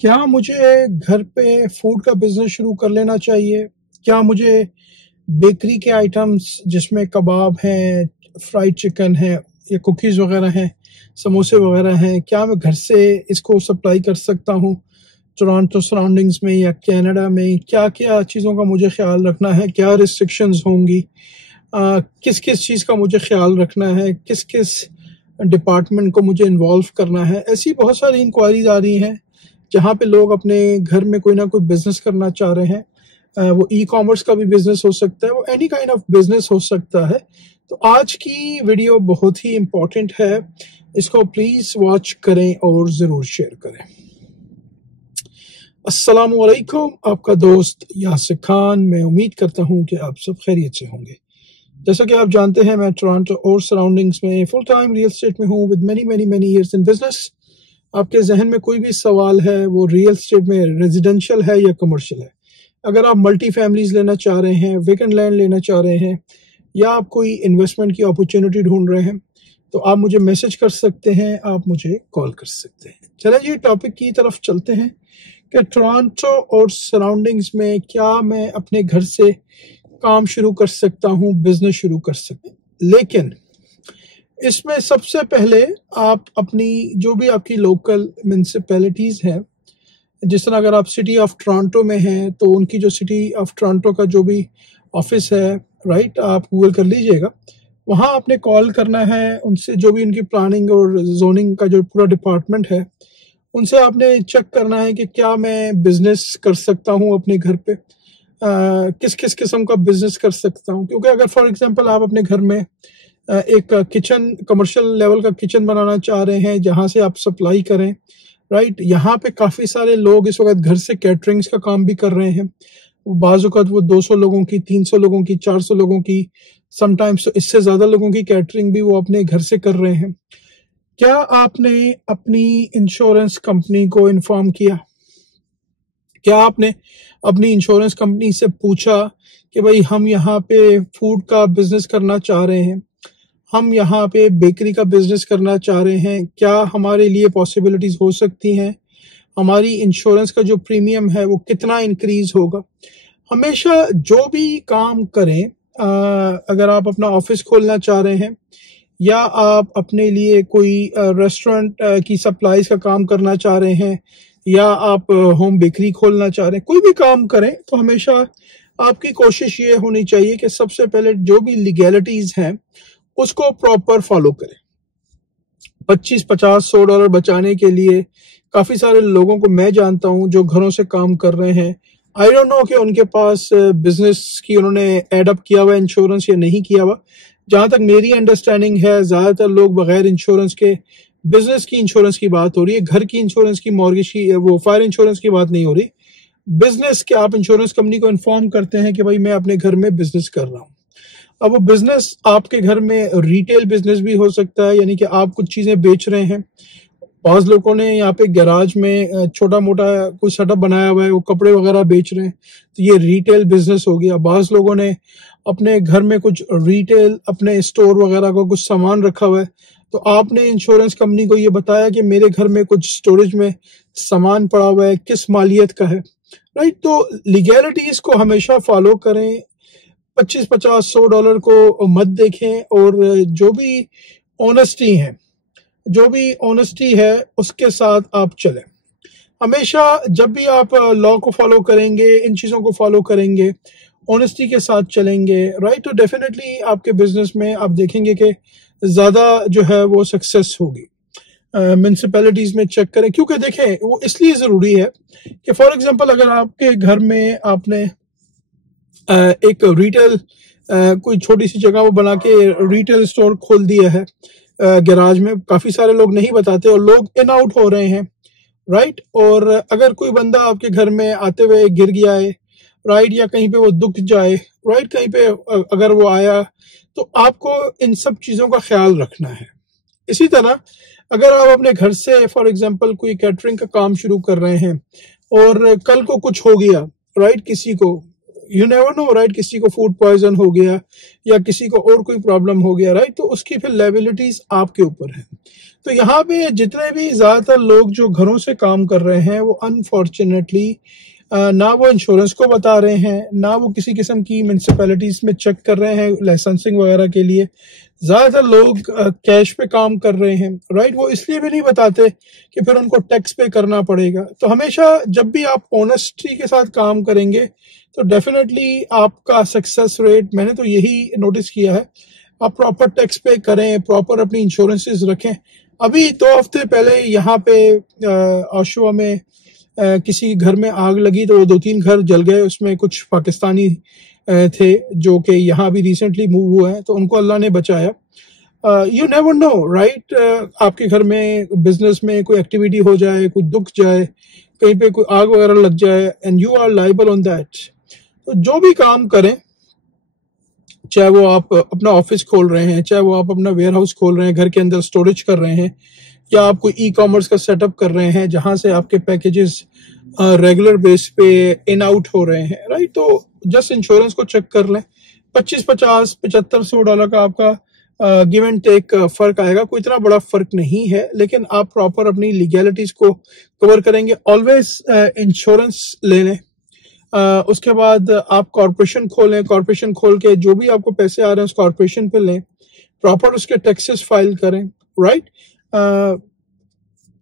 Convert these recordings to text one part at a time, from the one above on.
क्या मुझे घर पे फूड का बिजनेस शुरू कर लेना चाहिए? क्या मुझे बेकरी के आइटम्स जिसमें कबाब हैं, फ्राइड चिकन है या कुकीज़ वगैरह हैं, समोसे वगैरह हैं, क्या मैं घर से इसको सप्लाई कर सकता हूँ टोरंटो सराउंडिंग्स में या कनाडा में? क्या-क्या चीज़ों का मुझे ख्याल रखना है? क्या रिस्ट्रिक्शंस होंगी? किस-किस चीज़ का मुझे ख्याल रखना है? किस-किस डिपार्टमेंट को मुझे इन्वॉल्व करना है? ऐसी बहुत सारी इंक्वायरीज आ रही हैं जहाँ पे लोग अपने घर में कोई ना कोई बिजनेस करना चाह रहे हैं। वो ई कॉमर्स का भी बिजनेस हो सकता है, वो एनी काइंड ऑफ बिजनेस हो सकता है। तो आज की वीडियो बहुत ही इम्पोर्टेंट है, इसको प्लीज वॉच करें और ज़रूर शेयर करें। अस्सलामु अलैकुम, आपका दोस्त यासिर खान। मैं उम्मीद करता हूँ कि आप सब खैरियत से होंगे। जैसा कि आप जानते हैं, मैं टोरंटो और सराउंडिंग्स में फुल टाइम रियल एस्टेट में हूँ with many years in business. आपके जहन में कोई भी सवाल है, वो रियल एस्टेट में रेजिडेंशियल है या कमर्शियल है, अगर आप मल्टी फैमिलीज लेना चाह रहे हैं, वेकेंट लैंड लेना चाह रहे हैं, या आप कोई इन्वेस्टमेंट की अपॉर्चुनिटी ढूंढ रहे हैं, तो आप मुझे मैसेज कर सकते हैं, आप मुझे कॉल कर सकते हैं। चलिए जी, टॉपिक की तरफ चलते हैं कि टोरंटो और सराउंडिंग्स में क्या मैं अपने घर से काम शुरू कर सकता हूँ, बिजनेस शुरू कर सकते हैं। लेकिन इसमें सबसे पहले आप अपनी जो भी आपकी लोकल म्यूनसिपैलिटीज़ हैं, जिस तरह अगर आप सिटी ऑफ टोरंटो में हैं तो उनकी जो सिटी ऑफ टोरंटो का जो भी ऑफिस है, राइट, आप गूगल कर लीजिएगा, वहाँ आपने कॉल करना है। उनसे जो भी उनकी प्लानिंग और जोनिंग का जो पूरा डिपार्टमेंट है, उनसे आपने चेक करना है कि क्या मैं बिजनेस कर सकता हूँ अपने घर पे, किस किस किस्म का बिजनेस कर सकता हूँ। क्योंकि अगर फॉर एग्जांपल आप अपने घर में एक किचन, कमर्शियल लेवल का किचन बनाना चाह रहे हैं जहाँ से आप सप्लाई करें, राइट, यहाँ पे काफ़ी सारे लोग इस वक्त घर से कैटरिंग्स का काम भी कर रहे हैं। बाज़-औक़ात वो 200 लोगों की, 300 लोगों की, 400 लोगों की, समटाइम्स इससे ज़्यादा लोगों की कैटरिंग भी वो अपने घर से कर रहे हैं। क्या आपने अपनी इंश्योरेंस कंपनी को इन्फॉर्म किया? क्या आपने अपनी इंश्योरेंस कंपनी से पूछा कि भाई हम यहाँ पे फूड का बिजनेस करना चाह रहे हैं, हम यहाँ पे बेकरी का बिजनेस करना चाह रहे हैं, क्या हमारे लिए पॉसिबिलिटीज हो सकती हैं? हमारी इंश्योरेंस का जो प्रीमियम है वो कितना इंक्रीज होगा? हमेशा जो भी काम करें, अगर आप अपना ऑफिस खोलना चाह रहे हैं या आप अपने लिए कोई रेस्टोरेंट की सप्लाईज का काम करना चाह रहे हैं या आप होम बेकरी खोलना चाह रहे हैं, कोई भी काम करें तो हमेशा आपकी कोशिश ये होनी चाहिए कि सबसे पहले जो भी लीगैलिटीज हैं उसको प्रॉपर फॉलो करें। 25, 50, $100 बचाने के लिए काफी सारे लोगों को मैं जानता हूं जो घरों से काम कर रहे हैं। आई डोंट नो कि उनके पास बिजनेस की उन्होंने एडअप किया हुआ इंश्योरेंस या नहीं किया हुआ। जहां तक मेरी अंडरस्टैंडिंग है, ज्यादातर लोग बगैर इंश्योरेंस के बिजनेस की इंश्योरेंस की बात हो रही है, घर की इंश्योरेंस की, मॉर्गेज की, वो फायर इंश्योरेंस की बात नहीं हो रही। बिजनेस के आप इंश्योरेंस कंपनी को इन्फॉर्म करते हैं कि भाई मैं अपने घर में बिजनेस कर रहा हूँ। अब वो बिजनेस आपके घर में रिटेल बिजनेस भी हो सकता है, यानी कि आप कुछ चीजें बेच रहे हैं। बहुत लोगों ने यहाँ पे गैराज में छोटा मोटा कुछ सेटअप बनाया हुआ है, वो कपड़े वगैरह बेच रहे हैं, तो ये रिटेल बिजनेस हो गया। बहुत लोगों ने अपने घर में कुछ रिटेल, अपने स्टोर वगैरह का कुछ सामान रखा हुआ है, तो आपने इंश्योरेंस कंपनी को ये बताया कि मेरे घर में कुछ स्टोरेज में सामान पड़ा हुआ है, किस मालियत का है, राइट। तो लीगैलिटीज को हमेशा फॉलो करें, 25, 50, $100 को मत देखें, और जो भी ऑनेस्टी है उसके साथ आप चलें। हमेशा जब भी आप लॉ को फॉलो करेंगे, इन चीज़ों को फॉलो करेंगे, ऑनेस्टी के साथ चलेंगे, राइट, तो डेफिनेटली आपके बिजनेस में आप देखेंगे कि ज़्यादा जो है वो सक्सेस होगी। म्यूनसिपैलिटीज़ में चेक करें, क्योंकि देखें वो इसलिए ज़रूरी है कि फॉर एग्जांपल अगर आपके घर में आपने एक रिटेल कोई छोटी सी जगह वो बना के रिटेल स्टोर खोल दिया है गैराज में, काफी सारे लोग नहीं बताते और लोग इन आउट हो रहे हैं, राइट। और अगर कोई बंदा आपके घर में आते हुए गिर गया है, राइट, या कहीं पे वो दुख जाए, राइट, कहीं पे अगर वो आया, तो आपको इन सब चीजों का ख्याल रखना है। इसी तरह अगर आप अपने घर से फॉर एग्जांपल कोई कैटरिंग का काम शुरू कर रहे हैं और कल को कुछ हो गया, राइट, किसी को यू नेवर नो राइट, किसी को फूड पॉइजन हो गया या किसी को और कोई प्रॉब्लम हो गया राइट, तो उसकी फिर लायबिलिटीज आपके ऊपर है। तो यहाँ पे जितने भी ज्यादातर लोग जो घरों से काम कर रहे हैं वो अनफॉर्चुनेटली ना वो इंश्योरेंस को बता रहे हैं, ना वो किसी किस्म की म्यूनसिपैलिटीज में चेक कर रहे हैं लाइसेंसिंग वगैरह के लिए। ज्यादातर लोग कैश पे काम कर रहे हैं राइट, वो इसलिए भी नहीं बताते कि फिर उनको टैक्स पे करना पड़ेगा। तो हमेशा जब भी आप ऑनेस्टी के साथ काम करेंगे तो डेफिनेटली आपका सक्सेस रेट, मैंने तो यही नोटिस किया है, आप प्रॉपर टैक्स पे करें, प्रॉपर अपनी इंश्योरेंसेस रखें। अभी 2 हफ्ते पहले यहाँ पे ओशवा में किसी घर में आग लगी तो 2-3 घर जल गए, उसमें कुछ पाकिस्तानी थे जो कि यहाँ भी रिसेंटली मूव हुए हैं, तो उनको अल्लाह ने बचाया। यू नेवर नो राइट, आपके घर में बिजनेस में कोई एक्टिविटी हो जाए, कोई दुख जाए, कहीं पे कोई आग वगैरह लग जाए and you are liable on that. तो जो भी काम करें, चाहे वो आप अपना ऑफिस खोल रहे हैं, चाहे वो आप अपना वेयर हाउस खोल रहे हैं, घर के अंदर स्टोरेज कर रहे हैं, या आप कोई ई कॉमर्स का सेटअप कर रहे हैं जहां से आपके पैकेजेस रेगुलर बेस पे इन आउट हो रहे हैं राइट, तो जस्ट इंश्योरेंस को चेक कर लें। 25, 50, 75, $100 का आपका गिव एंड टेक फर्क आएगा, कोई इतना बड़ा फर्क नहीं है, लेकिन आप प्रॉपर अपनी लीगैलिटीज को कवर करेंगे। ऑलवेज इंश्योरेंस ले लें। उसके बाद आप कॉर्पोरेशन खोलें, कॉर्पोरेशन खोल के जो भी आपको पैसे आ रहे हैं उस कॉर्पोरेशन पे लें, प्रॉपर उसके टैक्सेस फाइल करें right.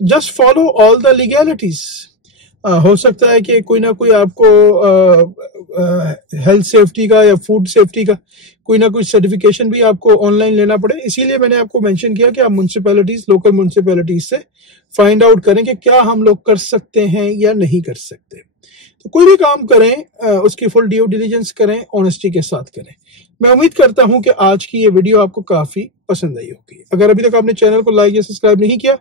Just follow all the legalities. हो सकता है कि कोई ना कोई आपको हेल्थ सेफ्टी का या फूड सेफ्टी का कोई ना कोई सर्टिफिकेशन भी आपको ऑनलाइन लेना पड़े, इसीलिए मैंने आपको मेंशन किया कि आप म्यूनसिपैलिटीज, लोकल म्यूनसिपैलिटीज से फाइंड आउट करें कि क्या हम लोग कर सकते हैं या नहीं कर सकते। तो कोई भी काम करें उसकी फुल ड्यू डिलीजेंस करें, ऑनेस्टी के साथ करें। मैं उम्मीद करता हूं कि आज की ये वीडियो आपको काफी पसंद आई होगी। अगर अभी तक आपने चैनल को लाइक या सब्सक्राइब नहीं किया,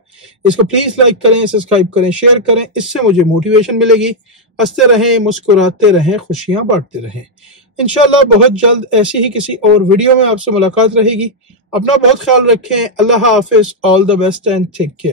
इसको प्लीज लाइक करें, सब्सक्राइब करें, शेयर करें, इससे मुझे मोटिवेशन मिलेगी। हंसते रहें, मुस्कुराते रहें, खुशियां बांटते रहें। इंशाल्लाह बहुत जल्द ऐसी ही किसी और वीडियो में आपसे मुलाकात रहेगी। अपना बहुत ख्याल रखें। अल्लाह हाफिज, all the best and take care.